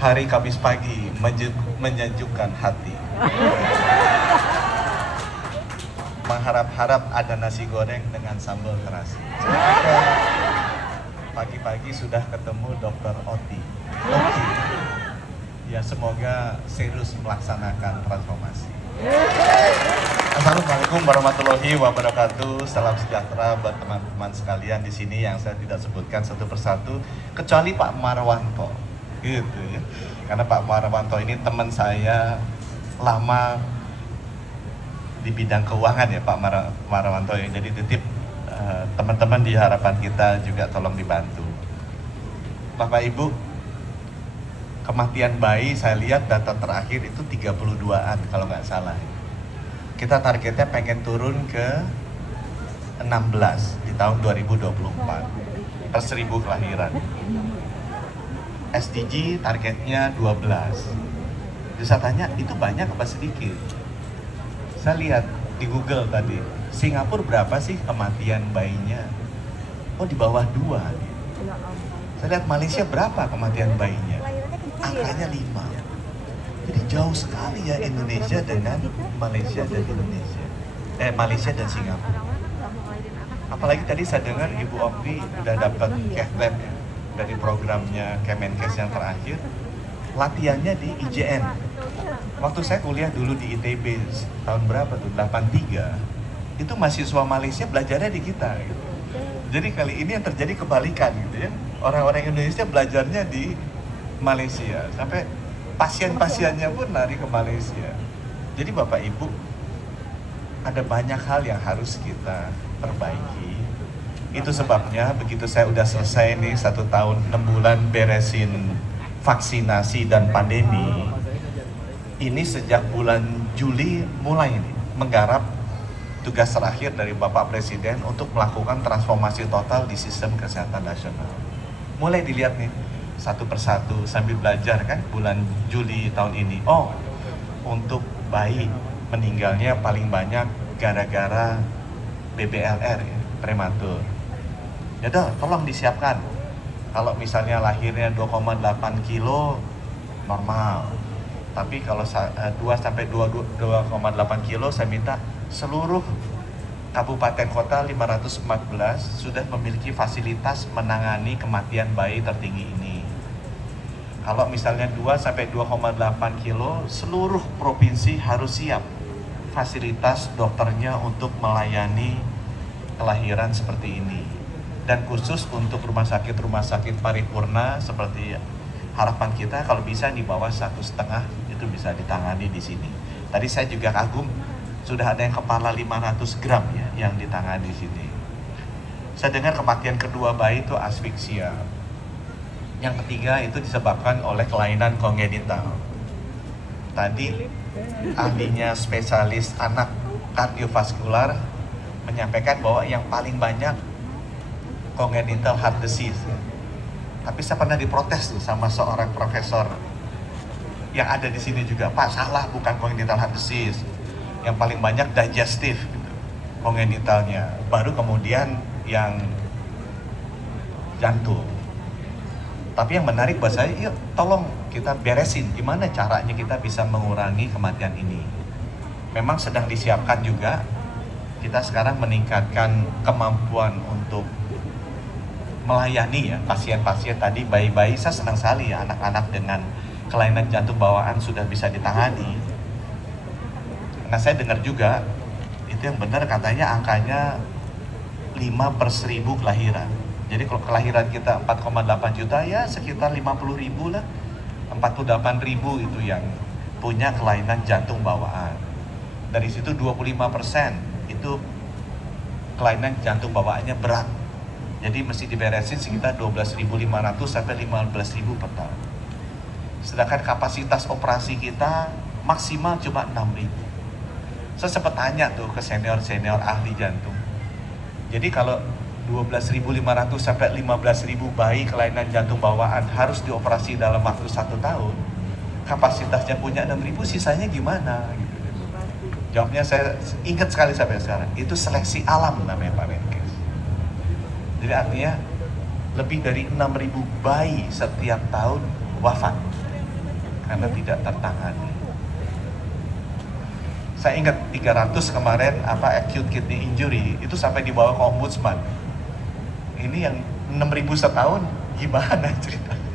hari Kamis pagi menyejukkan hati. Mengharap-harap ada nasi goreng dengan sambal terasi. Pagi-pagi sudah ketemu Dokter Oti. Ya, semoga serius melaksanakan transformasi. Assalamualaikum warahmatullahi wabarakatuh. Salam sejahtera buat teman-teman sekalian di sini yang saya tidak sebutkan satu persatu, kecuali Pak Marwanto, gitu ya. Karena Pak Marwanto ini teman saya lama di bidang keuangan ya, Pak Marwanto ya. Jadi titip teman-teman di harapan kita juga tolong dibantu. Bapak Ibu, kematian bayi saya lihat data terakhir itu 32-an kalau nggak salah. Kita targetnya pengen turun ke 16 di tahun 2024 per 1000 kelahiran. SDG targetnya 12. Jadi saya tanya, itu banyak apa sedikit? Saya lihat di Google tadi, Singapura berapa sih kematian bayinya? Oh, di bawah 2. Saya lihat Malaysia berapa kematian bayinya? Angkanya 5. Jadi jauh sekali ya Indonesia dengan Malaysia dan Indonesia. Malaysia dan Singapura. Apalagi tadi saya dengar Ibu Okti udah dapat cath-lab ya, dari programnya Kemenkes yang terakhir. Latihannya di IJN. Waktu saya kuliah dulu di ITB tahun berapa tuh? 83. Itu mahasiswa Malaysia belajarnya di kita gitu. Jadi kali ini yang terjadi kebalikan gitu ya. Orang-orang Indonesia belajarnya di Malaysia, sampai pasien-pasiennya pun lari ke Malaysia. Jadi Bapak Ibu, ada banyak hal yang harus kita perbaiki. Itu sebabnya begitu saya udah selesai nih 1 tahun 6 bulan beresin vaksinasi dan pandemi, ini sejak bulan Juli mulai nih menggarap tugas terakhir dari Bapak Presiden untuk melakukan transformasi total di sistem kesehatan nasional. Mulai dilihat nih satu persatu sambil belajar kan bulan Juli tahun ini. Oh, untuk bayi meninggalnya paling banyak gara-gara BBLR ya, prematur. Ya udah, tolong disiapkan. Kalau misalnya lahirnya 2,8 kilo normal. Tapi kalau 2 sampai 2,8 kilo saya minta seluruh kabupaten kota 514 sudah memiliki fasilitas menangani kematian bayi tertinggi ini. Kalau misalnya 2 sampai 2,8 kilo, seluruh provinsi harus siap fasilitas dokternya untuk melayani kelahiran seperti ini. Dan khusus untuk rumah sakit paripurna seperti harapan kita, kalau bisa di bawah 1,5 itu bisa ditangani di sini. Tadi saya juga kagum, sudah ada yang kepala 500 gram ya yang ditangani di sini. Saya dengar kematian kedua bayi itu asfiksia. Yang ketiga itu disebabkan oleh kelainan kongenital. Tadi ahlinya spesialis anak kardiovaskular menyampaikan bahwa yang paling banyak congenital heart disease. Tapi saya pernah diprotes tuh sama seorang profesor yang ada di sini juga, Pak salah, bukan congenital heart disease. Yang paling banyak digestive gitu, kongenitalnya. Baru kemudian yang jantung. Tapi yang menarik buat saya, yuk tolong kita beresin gimana caranya kita bisa mengurangi kematian ini. Memang sedang disiapkan juga, kita sekarang meningkatkan kemampuan untuk melayani ya pasien-pasien tadi, bayi-bayi. Saya senang sekali ya anak-anak dengan kelainan jantung bawaan sudah bisa ditangani. Nah saya dengar juga, itu yang benar katanya angkanya 5 per 1000 kelahiran. Jadi kalau kelahiran kita 4,8 juta ya sekitar 50.000 lah. 48.000 itu yang punya kelainan jantung bawaan. Dari situ 25% itu kelainan jantung bawaannya berat. Jadi mesti diberesin sekitar 12.500 sampai 15.000 per tahun. Sedangkan kapasitas operasi kita maksimal cuma 6.000. Saya sempat tanya tuh ke senior-senior ahli jantung. Jadi kalau 12.500 sampai 15.000 bayi kelainan jantung bawaan harus dioperasi dalam waktu 1 tahun, kapasitasnya punya 6.000, sisanya gimana? Gitu. Jawabnya saya ingat sekali sampai sekarang, itu seleksi alam namanya Pak Menkes. Jadi artinya lebih dari 6.000 bayi setiap tahun wafat karena tidak tertangani. Saya ingat 300 kemarin acute kidney injury itu sampai dibawa ke ombudsman. Ini yang 6.000 setahun gimana ceritanya?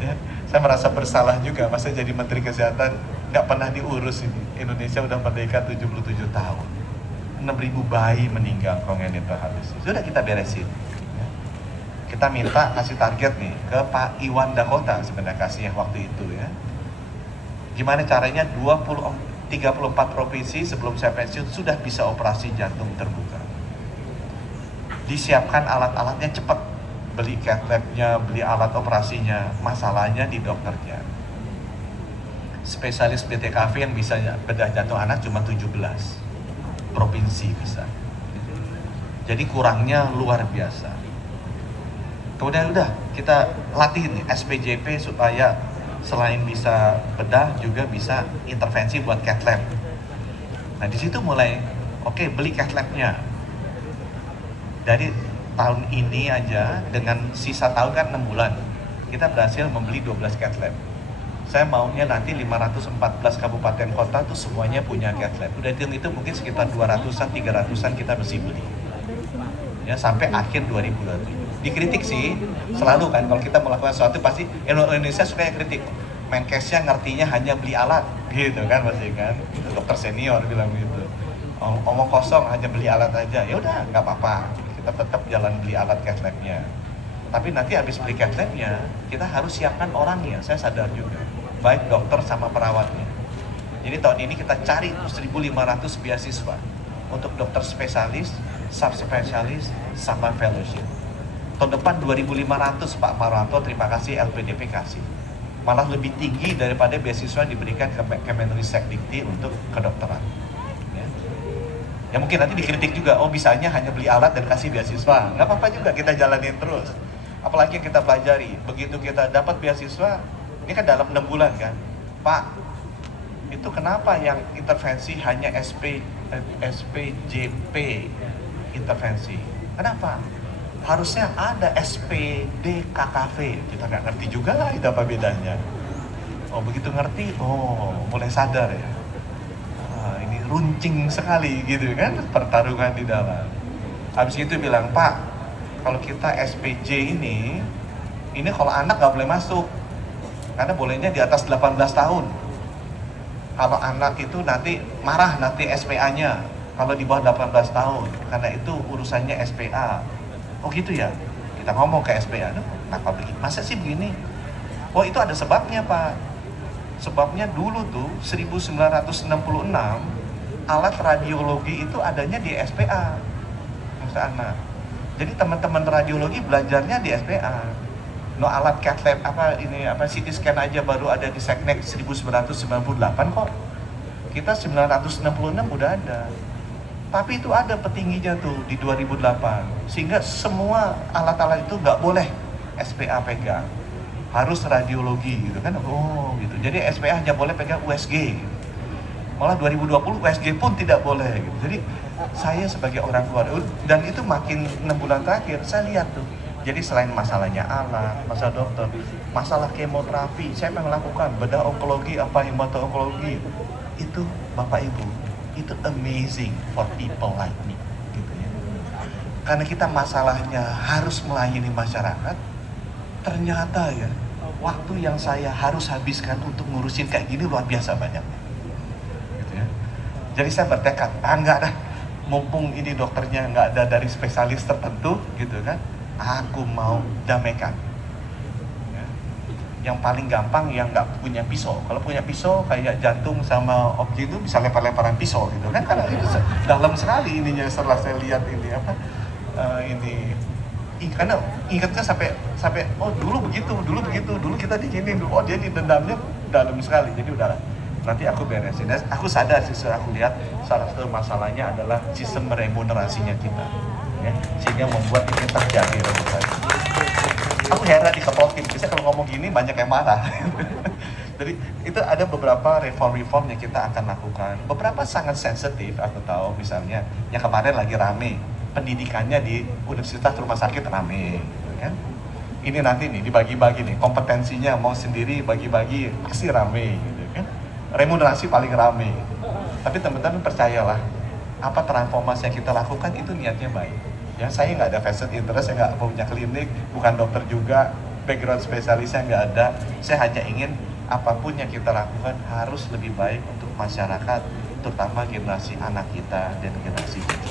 Ya, saya merasa bersalah juga, masa jadi Menteri Kesehatan nggak pernah diurus ini. Indonesia udah merdeka 77 tahun. 6.000 bayi meninggal congenital heart disease. Sudah kita beresin. Ya. Kita minta kasih target nih ke Pak Iwan Dakota sebenarnya kasihnya waktu itu ya. Gimana caranya 34 provinsi sebelum saya pensiun sudah bisa operasi jantung terbuka. Disiapkan alat-alatnya cepat, beli cath lab-nya, beli alat operasinya, masalahnya di dokternya. Spesialis BTKV yang bisa bedah jantung anak cuma 17 provinsi bisa. Jadi kurangnya luar biasa. Kemudian udah kita latih nih SPJP supaya selain bisa bedah juga bisa intervensi buat cath lab. Nah di situ mulai oke, beli cath lab-nya. Dari tahun ini aja dengan sisa tahun kan 6 bulan kita berhasil membeli 12 cath lab. Saya maunya nanti 514 kabupaten kota tuh semuanya punya cath lab. Udah itu mungkin sekitar 200-an, 300-an kita mesti beli. Ya sampai akhir 2027. Dikritik sih selalu kan kalau kita melakukan sesuatu pasti Indonesia suka kritik. Menkesnya ngertinya hanya beli alat gitu kan pasti kan. Dokter senior bilang gitu. Omong kosong hanya beli alat aja. Ya udah nggak apa-apa. Kita tetap jalan beli alat cath lab-nya. Tapi nanti habis beli cath lab-nya, kita harus siapkan orangnya. Saya sadar juga. Baik dokter sama perawatnya. Jadi tahun ini kita cari 1.500 beasiswa untuk dokter spesialis, subspesialis, sama fellowship. Tahun depan 2.500 Pak Marwanto, terima kasih LPDP kasih. Malah lebih tinggi daripada beasiswa diberikan ke Kemenristek-Dikti untuk kedokteran. Ya mungkin nanti dikritik juga, oh bisanya hanya beli alat dan kasih beasiswa. Nggak apa-apa juga, kita jalanin terus. Apalagi yang kita pelajari, begitu kita dapat beasiswa, ini kan dalam 6 bulan kan. Pak, itu kenapa yang intervensi hanya SPJP intervensi? Kenapa? Harusnya ada SPDKKV. Kita nggak ngerti juga lah itu apa bedanya. Oh begitu ngerti, oh mulai sadar ya. Ini runcing sekali gitu kan pertarungan di dalam. Habis itu bilang, Pak, kalau kita SPJ ini kalau anak nggak boleh masuk karena bolehnya di atas 18 tahun. Kalau anak itu nanti marah nanti SPA-nya kalau di bawah 18 tahun karena itu urusannya SPA. Oh gitu ya? Kita ngomong ke SPA, kenapa begini? Masa sih begini? Oh itu ada sebabnya Pak. Sebabnya dulu tuh 1966 alat radiologi itu adanya di SPA. Anak. Jadi teman-teman radiologi belajarnya di SPA. No alat cath lab CT scan aja baru ada di Seknek 1998 kok. Kita 966 udah ada. Tapi itu ada petingginya tuh di 2008. Sehingga semua alat-alat itu nggak boleh SPA pegang. Harus radiologi gitu kan. Oh gitu. Jadi SPA hanya boleh pegang USG. Malah 2020 USG pun tidak boleh gitu. Jadi saya sebagai orang luar, dan itu makin 6 bulan terakhir saya lihat tuh. Jadi selain masalahnya alat, masalah dokter, masalah kemoterapi, saya melakukan bedah onkologi, hemato-onkologi. Itu Bapak Ibu, itu amazing for people like me gitu ya. Karena kita masalahnya harus melayani masyarakat, ternyata ya waktu yang saya harus habiskan untuk ngurusin kayak gini luar biasa banyak gitu ya. Jadi saya bertekad, enggak dah, mumpung ini dokternya nggak ada dari spesialis tertentu gitu kan, aku mau damaikan ya. Yang paling gampang yang nggak punya pisau. Kalau punya pisau kayak jantung sama objek itu bisa lempar-lemparan pisau gitu kan, karena itu dalam sekali ininya. Setelah saya lihat ini karena ingatnya sampai oh dulu begitu, dulu kita digini, oh dia didendamnya dalam sekali. Jadi udahlah, nanti aku beresin. Dan aku sadar sih, aku lihat salah satu masalahnya adalah sistem remunerasinya kita ya, sehingga membuat ini terjadi. Aku heran dikepokin, biasanya kalau ngomong gini banyak yang marah. Jadi itu ada beberapa reform yang kita akan lakukan. Beberapa sangat sensitif, aku tahu misalnya yang kemarin lagi rame, pendidikannya di universitas rumah sakit rame, kan? ini nanti nih dibagi-bagi nih, kompetensinya mau sendiri bagi-bagi pasti rame gitu kan. Remunerasi paling rame. Tapi teman-teman percayalah, apa transformasi yang kita lakukan itu niatnya baik. Ya, saya nggak ada vested interest, saya nggak punya klinik, bukan dokter juga, background spesialisnya nggak ada. Saya hanya ingin apapun yang kita lakukan harus lebih baik untuk masyarakat, terutama generasi anak kita dan generasi cucu.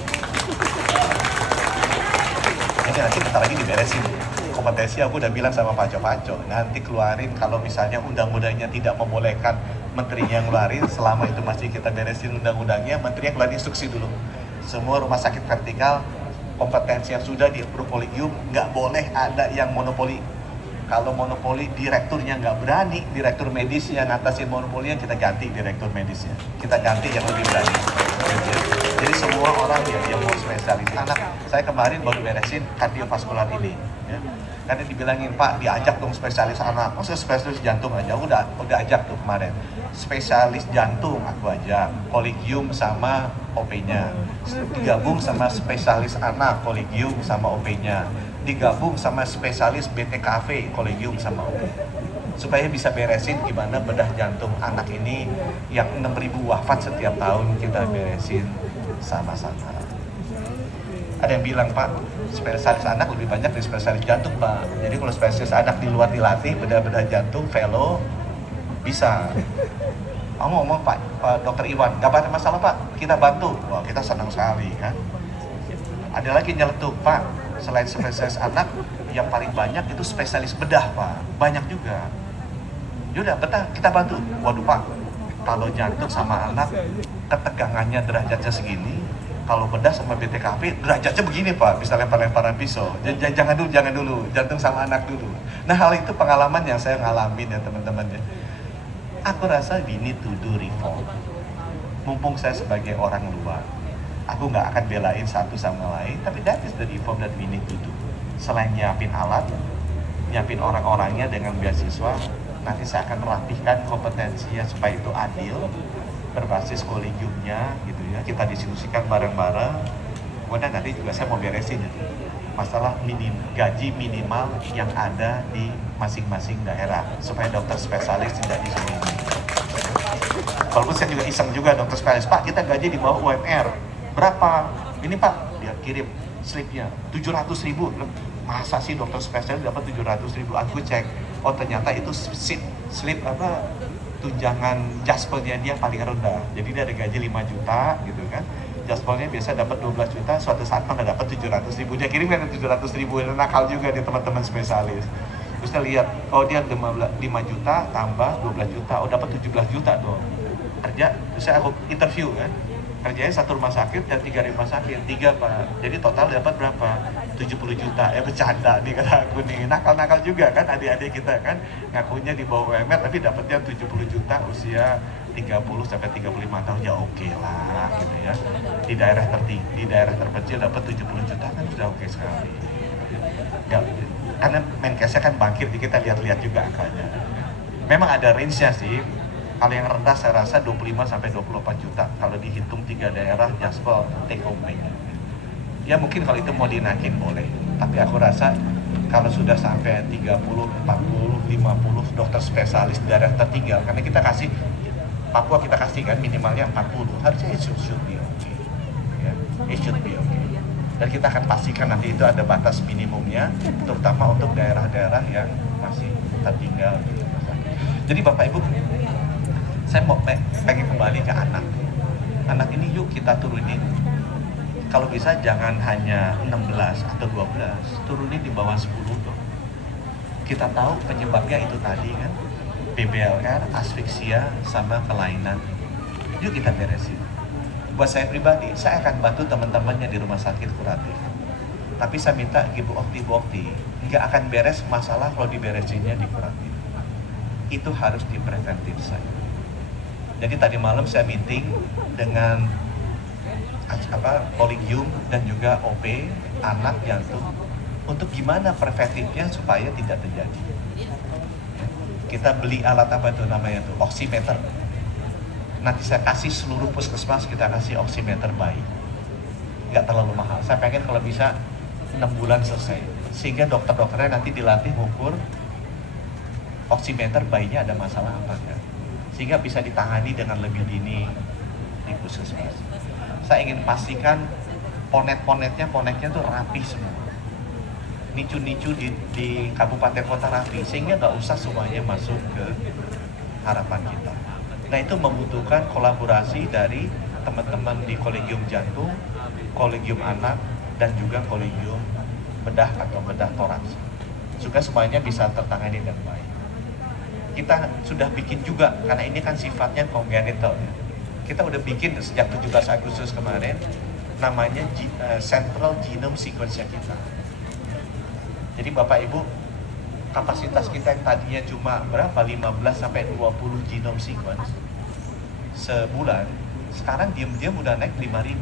Ini nanti bentar lagi diberesin. Kompetensi aku udah bilang sama Pak Paco, nanti keluarin kalau misalnya undang-undangnya tidak membolehkan menterinya ngeluarin, selama itu masih kita beresin undang-undangnya, menterinya keluarin instruksi dulu. Semua rumah sakit vertikal, kompetensi yang sudah di-approve Collegium, nggak boleh ada yang monopoli. Kalau monopoli, direkturnya nggak berani, direktur medisnya ngatasin monopolinya, kita ganti direktur medisnya. Kita ganti yang lebih berani. Jadi semua orang yang mau spesialis anak, saya kemarin baru beresin kardiovaskular ini. Ya. Karena dibilangin, Pak, diajak dong spesialis anak, maksudnya spesialis jantung aja, udah ajak tuh kemarin. Spesialis jantung aku ajak, Collegium sama OP-nya. Digabung sama spesialis anak, Collegium sama OP-nya. Digabung sama spesialis BTKV, Collegium sama OP. Supaya bisa beresin gimana bedah jantung anak ini yang 6.000 wafat setiap tahun kita beresin sama-sama. Ada yang bilang, Pak, spesialis anak lebih banyak dari spesialis jantung, Pak. Jadi kalau spesialis anak di luar dilatih, bedah-bedah jantung, fellow, bisa. Aku ngomong, Pak Dokter Iwan, gak ada masalah, Pak, kita bantu. Wah, kita senang sekali, kan. Ada lagi nyeletuk, Pak, selain spesialis anak, yang paling banyak itu spesialis bedah, Pak. Banyak juga. Yaudah, betul, kita bantu. Waduh, Pak, kalau jantung sama anak, ketegangannya derajatnya segini, kalau bedah sama BTKP derajatnya begini, Pak, bisa lempar-lemparan pisau. Jangan dulu, jantung sama anak dulu. Nah, hal itu pengalaman yang saya ngalamin ya teman-teman ya. Aku rasa we need to do reform. Mumpung saya sebagai orang luar, aku nggak akan belain satu sama lain, tapi that is the reform that we need to do. Selain nyiapin alat, nyiapin orang-orangnya dengan beasiswa, nanti saya akan rapihkan kompetensinya supaya itu adil, berbasis kolegiumnya gitu ya, kita diskusikan bareng-bareng. Kemudian nanti juga saya mau beresin ya, masalah gaji minimal yang ada di masing-masing daerah supaya dokter spesialis tidak dizolimi. Walaupun saya juga iseng juga dokter spesialis, Pak, kita gaji di bawah UMR berapa? Ini, Pak, dia kirim slipnya 700.000. Masa sih dokter spesialis dapat 700.000? Aku cek, oh ternyata itu slip apa, tunjangan jaspelnya dia paling rendah. Jadi dia ada gaji 5 juta gitu kan, jaspelnya biasa dapat 12 juta, suatu saat mana dapat 700.000. Dia kirim kan 700.000, nakal juga di teman-teman spesialis. Terus kita lihat, oh dia 5 juta tambah 12 juta, oh dapat 17 juta dong. Kerja, terus aku interview kan, kerjanya satu rumah sakit dan 3 rumah sakit, 3, Pak. Jadi total dapat berapa? 70 juta. Bercanda nih kata aku nih. Nakal-nakal juga kan adik-adik kita kan, ngakunya di bawah UMR tapi dapatnya 70 juta usia 30 sampai 35 tahun, ya oke lah gitu ya. Di daerah tertinggi, di daerah terpencil dapat 70 juta kan sudah oke sekali. Ya, karena Menkesnya kan bangkit, kita lihat-lihat juga angkanya. Memang ada range-nya sih. Kalau yang rendah saya rasa 25 sampai 24 juta kalau dihitung 3 daerah jaspel take home pay-nya. Ya mungkin kalau itu mau dinaikin boleh, tapi aku rasa kalau sudah sampai 30, 40, 50 dokter spesialis daerah tertinggal, karena kita kasih Papua, kita kasih kan minimalnya 40, harusnya it should be okay. Ya, it should be okay. Dan kita akan pastikan nanti itu ada batas minimumnya, terutama untuk daerah-daerah yang masih tertinggal. Jadi Bapak Ibu, saya mau pengen kembali ke anak. Anak ini yuk kita turunin. Kalau bisa jangan hanya 16 atau 12, turunin di bawah 10 dong. Kita tahu penyebabnya itu tadi kan, PBLR, asfiksia, sama kelainan. Yuk kita beresin. Buat saya pribadi, saya akan bantu teman-temannya di rumah sakit kuratif. Tapi saya minta bukti-bukti, nggak akan beres masalah kalau diberesinnya di kuratif. Itu harus di preventif saya. Jadi tadi malam saya meeting dengan Collegium dan juga OP anak jantung untuk gimana preventifnya supaya tidak terjadi. Kita beli alat apa itu namanya tuh, oximeter. Nanti saya kasih seluruh puskesmas, kita kasih oximeter bayi. Nggak terlalu mahal. Saya pengen kalau bisa 6 bulan selesai. Sehingga dokter-dokternya nanti dilatih mengukur oximeter bayinya ada masalah apa enggak, sehingga bisa ditangani dengan lebih dini di puskesmas. Saya ingin pastikan ponetnya tuh rapi semua, nicu-nicu di kabupaten kota rapi, sehingga nggak usah semuanya masuk ke harapan kita. Nah, itu membutuhkan kolaborasi dari teman-teman di kolegium jantung, kolegium anak, dan juga kolegium bedah atau bedah toraks, juga semuanya bisa tertangani dengan baik. Kita sudah bikin juga, karena ini kan sifatnya congenital ya. Kita udah bikin sejak 17 Agustus kemarin, namanya Central Genome Sequence kita. Jadi Bapak Ibu, kapasitas kita yang tadinya cuma berapa? 15 sampai 20 genome sequence sebulan, sekarang diam-diam udah naik 5.000.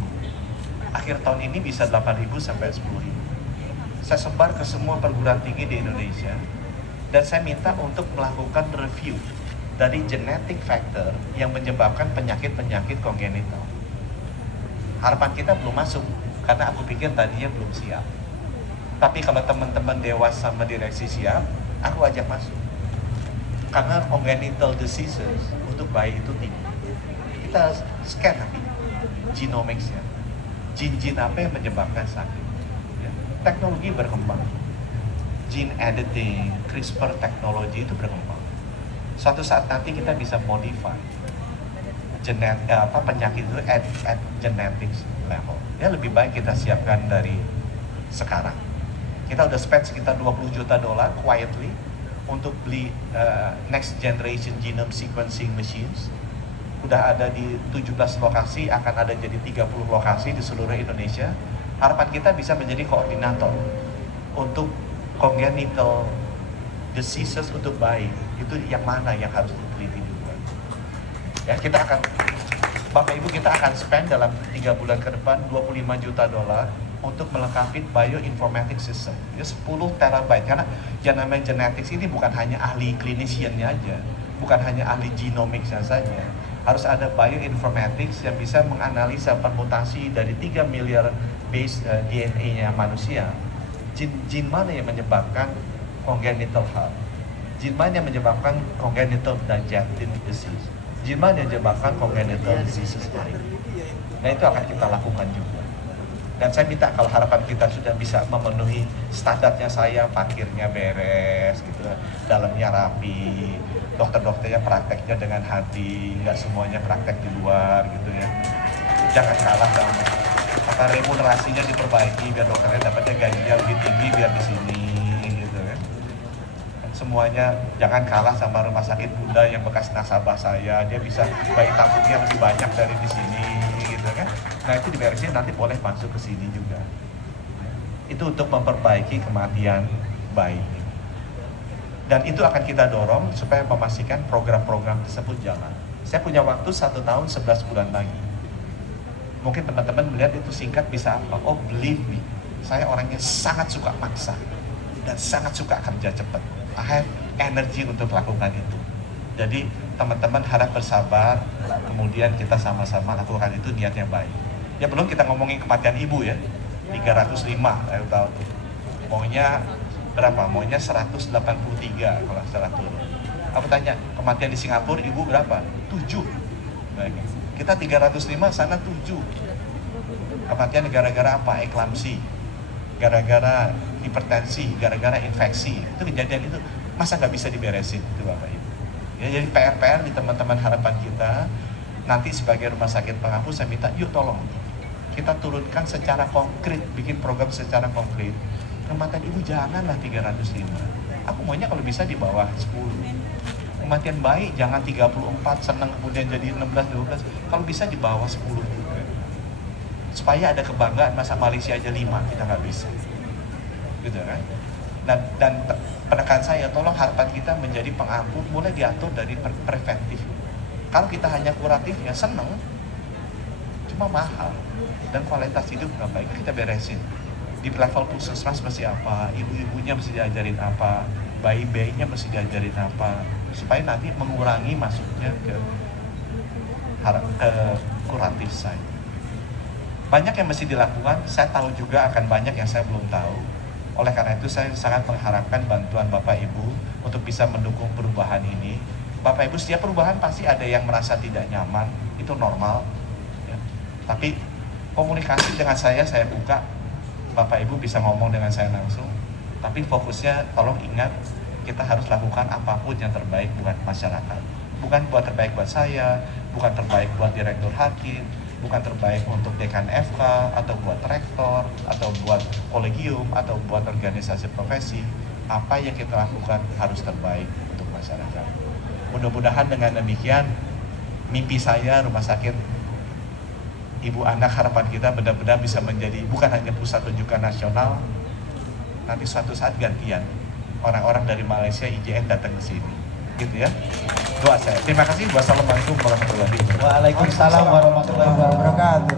Akhir tahun ini bisa 8.000 sampai 10.000. Saya sebar ke semua perguruan tinggi di Indonesia, dan saya minta untuk melakukan review dari genetic factor yang menyebabkan penyakit-penyakit kongenital. Harapan kita belum masuk, karena aku pikir tadinya belum siap. Tapi kalau teman-teman Dewas sama direksi siap, aku ajak masuk. Karena congenital diseases untuk bayi itu tinggi. Kita scan nanti genomicsnya, jin-jin apa yang menyebabkan sakit. Ya. Teknologi berkembang, gene editing, CRISPR teknologi itu berkembang. Suatu saat nanti kita bisa modify penyakit itu at genetics level. Ya, lebih baik kita siapkan dari sekarang. Kita udah spend sekitar $20 juta quietly untuk beli next generation genome sequencing machines. Udah ada di 17 lokasi, akan ada jadi 30 lokasi di seluruh Indonesia. Harapan kita bisa menjadi koordinator untuk congenital diseases untuk bayi. Itu yang mana yang harus diteliti juga. Ya, kita akan, Bapak Ibu, kita akan spend dalam 3 bulan ke depan $25 juta untuk melengkapi bioinformatics system. Ya, 10 terabyte, karena yang namanya genetics ini bukan hanya ahli cliniciannya aja, bukan hanya ahli genomicsnya saja. Harus ada bioinformatics yang bisa menganalisa permutasi dari 3 miliar base DNA-nya manusia. Jin mana yang menyebabkan congenital heart? Jin mana yang menyebabkan congenital digestive disease? Jin mana yang menyebabkan congenital diseases lain? Nah, itu akan kita lakukan juga. Dan saya minta kalau harapan kita sudah bisa memenuhi standarnya, saya parkirnya beres gitu, dalamnya rapi, dokter-dokternya prakteknya dengan hati, nggak semuanya praktek di luar gitu ya. Jangan kalah sama remunerasinya diperbaiki biar dokternya dapatnya gajinya lebih tinggi biar di sini gitu kan. Semuanya jangan kalah sama rumah sakit Bunda yang bekas nasabah saya, dia bisa bayi tabungnya lebih banyak dari di sini gitu kan. Nah, itu diberesin, nanti boleh masuk ke sini juga. Itu untuk memperbaiki kematian bayi. Dan itu akan kita dorong supaya memastikan program-program tersebut jalan. Saya punya waktu 1 tahun 11 bulan lagi. Mungkin teman-teman melihat itu singkat bisa apa? Oh, believe me, saya orangnya sangat suka maksa dan sangat suka kerja cepat. I have energy untuk melakukan itu. Jadi teman-teman harap bersabar, kemudian kita sama-sama lakukan itu, niatnya baik. Ya, belum kita ngomongin kematian ibu ya, 305, saya tahu tuh. Maunya berapa? Maunya 183 kalau salah turun. Aku tanya, kematian di Singapura ibu berapa? 7. Baik. Kita 305, sana 7. Kematian gara-gara apa? Eklamsi, gara-gara hipertensi, gara-gara infeksi. Itu kejadian itu, masa nggak bisa diberesin itu Bapak Ibu? Ya, jadi PR-PR di teman-teman harapan kita, nanti sebagai rumah sakit penghapus, saya minta, yuk tolong kita turunkan secara konkret, bikin program secara konkret. Kematian ibu janganlah 305. Aku maunya kalau bisa di bawah 10. Kematian bayi jangan 34, senang kemudian jadi 16, 12. Kalau bisa di bawah 10 juga. Supaya ada kebanggaan, masa Malaysia aja 5, kita nggak bisa. Gitu kan? Dan penekan saya, tolong harapan kita menjadi pengampu, mulai diatur dari preventif. Kalau kita hanya kuratif, ya seneng, cuma mahal. Dan kualitas hidup nggak baik, kita beresin. Di level puskesmas mesti apa, ibu-ibunya mesti diajarin apa, bayi-bayinya mesti diajarin apa, supaya nanti mengurangi masuknya ke kuratif side. Banyak yang mesti dilakukan, saya tahu juga akan banyak yang saya belum tahu. Oleh karena itu saya sangat mengharapkan bantuan Bapak Ibu untuk bisa mendukung perubahan ini. Bapak Ibu, setiap perubahan pasti ada yang merasa tidak nyaman, itu normal. Ya. Tapi komunikasi dengan saya buka, Bapak Ibu bisa ngomong dengan saya langsung. Tapi fokusnya tolong ingat, kita harus lakukan apapun yang terbaik buat masyarakat. Bukan buat terbaik buat saya, bukan terbaik buat direktur hakim, bukan terbaik untuk dekan FK, atau buat rektor, atau buat kolegium, atau buat organisasi profesi. Apa yang kita lakukan harus terbaik untuk masyarakat. Mudah-mudahan dengan demikian, mimpi saya rumah sakit Ibu Anak harapan kita benar-benar bisa menjadi bukan hanya pusat rujukan nasional, nanti suatu saat gantian orang-orang dari Malaysia IJN datang ke sini, gitu ya. Doa saya. Terima kasih. Wassalamualaikum warahmatullahi wabarakatuh. Waalaikumsalam warahmatullahi wabarakatuh.